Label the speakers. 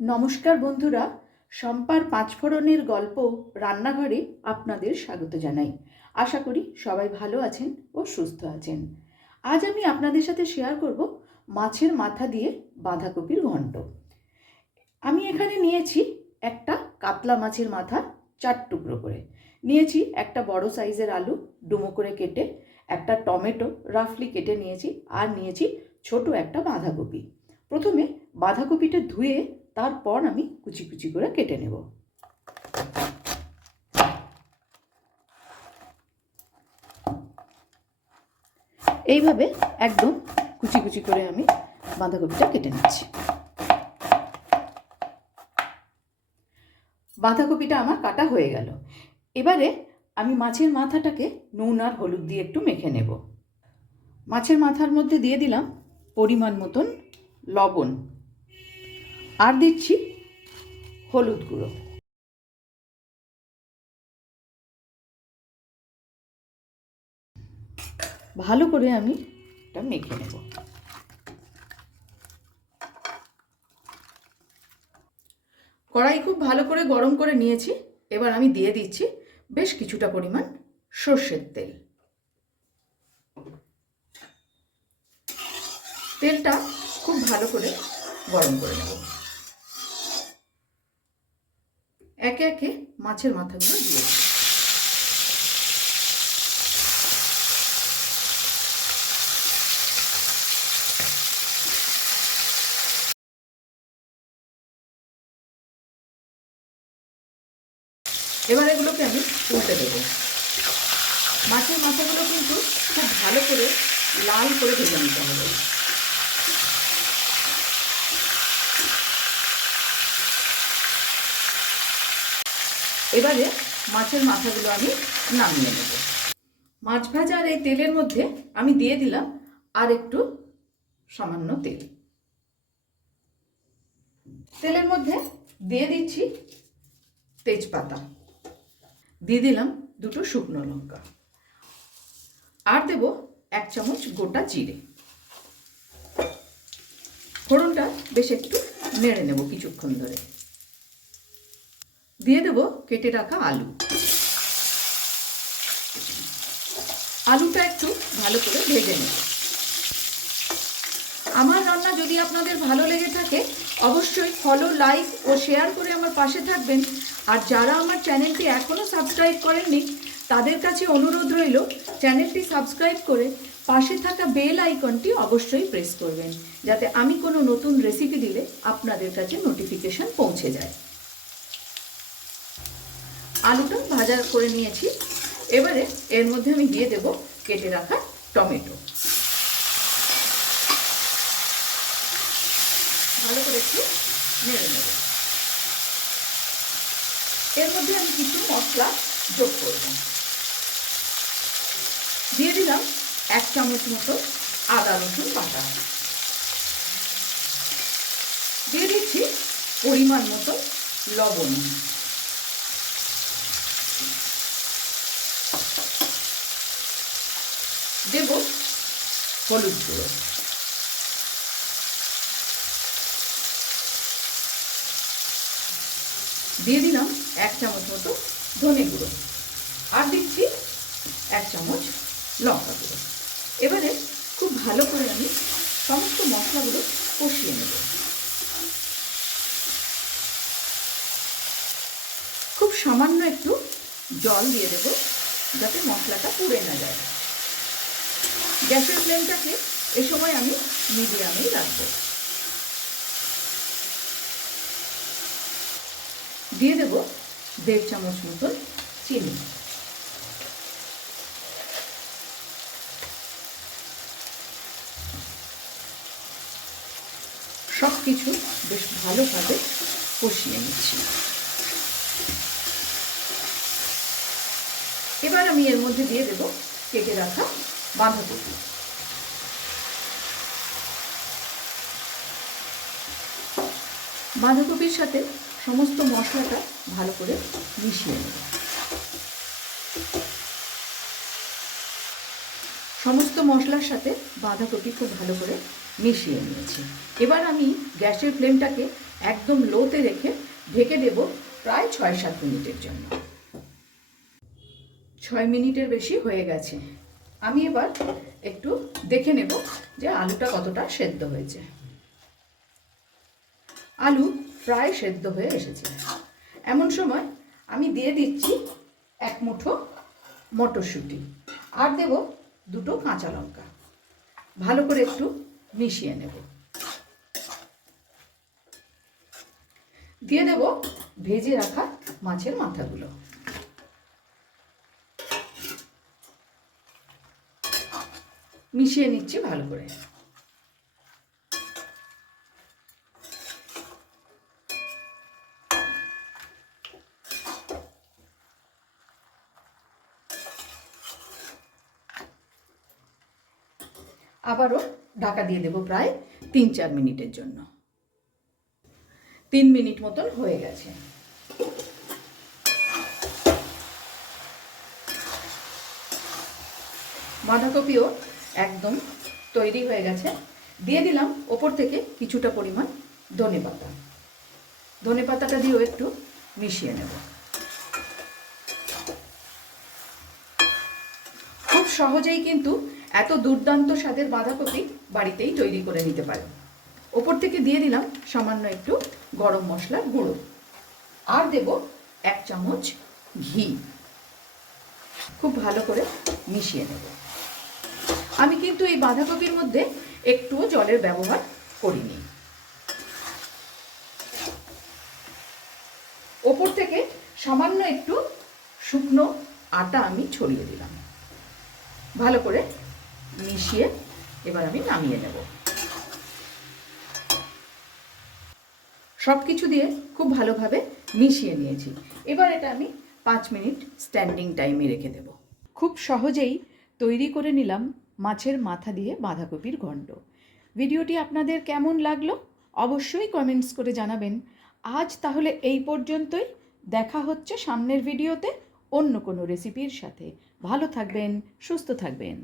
Speaker 1: নমস্কার বন্ধুরা, শম্পার পাঁচফোড়নের গল্প রান্নাঘরে আপনাদের স্বাগত জানাই। আশা করি সবাই ভালো আছেন ও সুস্থ আছেন। আজ আমি আপনাদের সাথে শেয়ার করব মাছের মাথা দিয়ে বাঁধাকপির ঘন্ট। আমি এখানে নিয়েছি একটা কাতলা মাছের মাথা চার টুকরো করে। নিয়েছি একটা বড় সাইজের আলু ডুমো করে কেটে, একটা টমেটো রাফলি কেটে নিয়েছি, আর নিয়েছি ছোট একটা বাঁধাকপি। প্রথমে বাঁধাকপিটা ধুয়ে তারপর আমি কুচি কুচি করে কেটে নেব। এইভাবে একদম কুচি কুচি করে আমি বাঁধাকপিটা কেটে নিচ্ছি। বাঁধাকপিটা আমার কাটা হয়ে গেল। এবারে আমি মাছের মাথাটাকে নুন আর হলুদ দিয়ে একটু মেখে নেব। মাছের মাথার মধ্যে দিয়ে দিলাম পরিমাণ মতন লবণ। আর দিচ্ছি হলুদ গুঁড়ো। ভালো করে আমি এটা মেখে নেব। কড়াই খুব ভালো করে গরম করে নিয়েছি, এবার আমি দিয়ে দিচ্ছি বেশ কিছুটা পরিমাণ সর্ষের তেল। তেলটা খুব ভালো করে গরম করে নেব। একে একে মাছের মাথাগুলো দিয়ে দেব এবার এগুলোকে আমি উল্টে দেবো। মাছের মাথাগুলো কিন্তু খুব ভালো করে লাল করে ভেজে নিতে হবে। এবারে মাছের মাথাগুলো আমি নামিয়ে নেব। মাছ ভাজার এই তেলের মধ্যে আমি দিয়ে দিলাম আর একটু সামান্য তেল। তেলের মধ্যে দিয়ে দিচ্ছি তেজপাতা। দিয়ে দিলাম দুটো শুকনো লঙ্কা। আর দেব এক চামচ গোটা জিরে। ফোড়নটা বেশ একটু নেড়ে নেব কিছুক্ষণ ধরে। দিয়ে দেব কেটে রাখা আলু। আলুটা একটু ভালো করে ভেজে নেব। আমার রান্না যদি আপনাদের ভালো লেগে থাকে, অবশ্যই ফলো লাইক ও শেয়ার করে আমার পাশে থাকবেন। আর যারা আমার চ্যানেলটি এখনও সাবস্ক্রাইব করেননি, তাদের কাছে অনুরোধ রইল, চ্যানেলটি সাবস্ক্রাইব করে পাশে থাকা বেল আইকনটি অবশ্যই প্রেস করবেন, যাতে আমি কোনো নতুন রেসিপি দিলে আপনাদের কাছে নোটিফিকেশন পৌঁছে যায়। আলুটা ভাজা করে নিয়েছি। এবারে এর মধ্যে আমি দিয়ে দেব কেটে রাখা টমেটো। ভালো করে একটু নেড়ে নেব। এর মধ্যে আমি কিছু মশলা যোগ করব। দিয়ে দিলাম এক চামচ মতো আদা রসুন বাটা। দিয়ে দিচ্ছি পরিমাণ মতো লবণ। দেব হলুদ গুঁড়ো। দিয়ে দিলাম এক চামচ মতো ধনে গুঁড়ো আর দিচ্ছি এক চামচ লঙ্কা গুঁড়ো। এবারে খুব ভালো করে আমি সমস্ত মশলাগুলো কষিয়ে নেব। খুব সামান্য একটু জল দিয়ে দেব যাতে মশলাটা পুড়ে না যায়। গ্যাসের ফ্লেমটাকে এ সময় আমি মিডিয়ামেই রাখব। দিয়ে দেব দেড় চামচ মতন চিনি। সব কিছু বেশ ভালোভাবে কষিয়ে নিচ্ছি। এবার আমি এর মধ্যে দিয়ে দেব কেটে রাখা বাঁধাকপি বাঁধাকপির সাথে সমস্ত মশলাটা ভালো করে মিশিয়ে নেব। সমস্ত মশলার সাথে বাঁধাকপি খুব ভালো করে মিশিয়ে নিয়েছি। এবার আমি গ্যাসের ফ্লেমটাকে একদম লোতে রেখে ঢেকে দেব প্রায় ছয় সাত মিনিটের জন্য। ছয় মিনিটের বেশি হয়ে গেছে। আমি এবার একটু দেখে নেব যে আলুটা কতটা সেদ্ধ হয়েছে। আলু প্রায় সেদ্ধ হয়ে এসেছে। এমন সময় আমি দিয়ে দিচ্ছি এক মুঠো মটরশুঁটি আর দেব দুটো কাঁচা লঙ্কা। ভালো করে একটু মিশিয়ে নেব। দিয়ে দেব ভেজে রাখা মাছের মাথাগুলো। মিশিয়ে নিচ্ছি ভালো করে। আবারও ঢাকা দিয়ে দেব প্রায় তিন চার মিনিটের জন্য। তিন মিনিট মতন হয়ে গেছে। বাঁধাকপিও একদম তৈরি হয়ে গেছে। দিয়ে দিলাম ওপর থেকে কিছুটা পরিমাণ ধনে পাতা। ধনে পাতাটা দিয়েও একটু মিশিয়ে নেব। খুব সহজেই কিন্তু এত দুর্দান্ত স্বাদের বাঁধাকপি বাড়িতেই তৈরি করে নিতে পারে ওপর থেকে দিয়ে দিলাম সামান্য একটু গরম মশলার গুঁড়ো। আর দেব এক চামচ ঘি। খুব ভালো করে মিশিয়ে নেব। আমি কিন্তু এই বাঁধাকপির মধ্যে একটুও জলের ব্যবহার করিনি। ওপর থেকে সামান্য একটু শুকনো আটা আমি ছড়িয়ে দিলাম। ভালো করে মিশিয়ে এবার আমি নামিয়ে নেব। সব কিছু দিয়ে খুব ভালোভাবে মিশিয়ে নিয়েছি। এবার এটা আমি পাঁচ মিনিট স্ট্যান্ডিং টাইমে রেখে দেব। খুব সহজেই তৈরি করে নিলাম মাছের মাথা দিয়ে বাঁধাকপির ঘণ্ট ভিডিওটি আপনাদের কেমন লাগল অবশ্যই কমেন্টস করে জানাবেন। আজ তাহলে এই পর্যন্তই। দেখা হচ্ছে সামনের ভিডিওতে অন্য কোনো রেসিপির সাথে। ভালো থাকবেন, সুস্থ থাকবেন।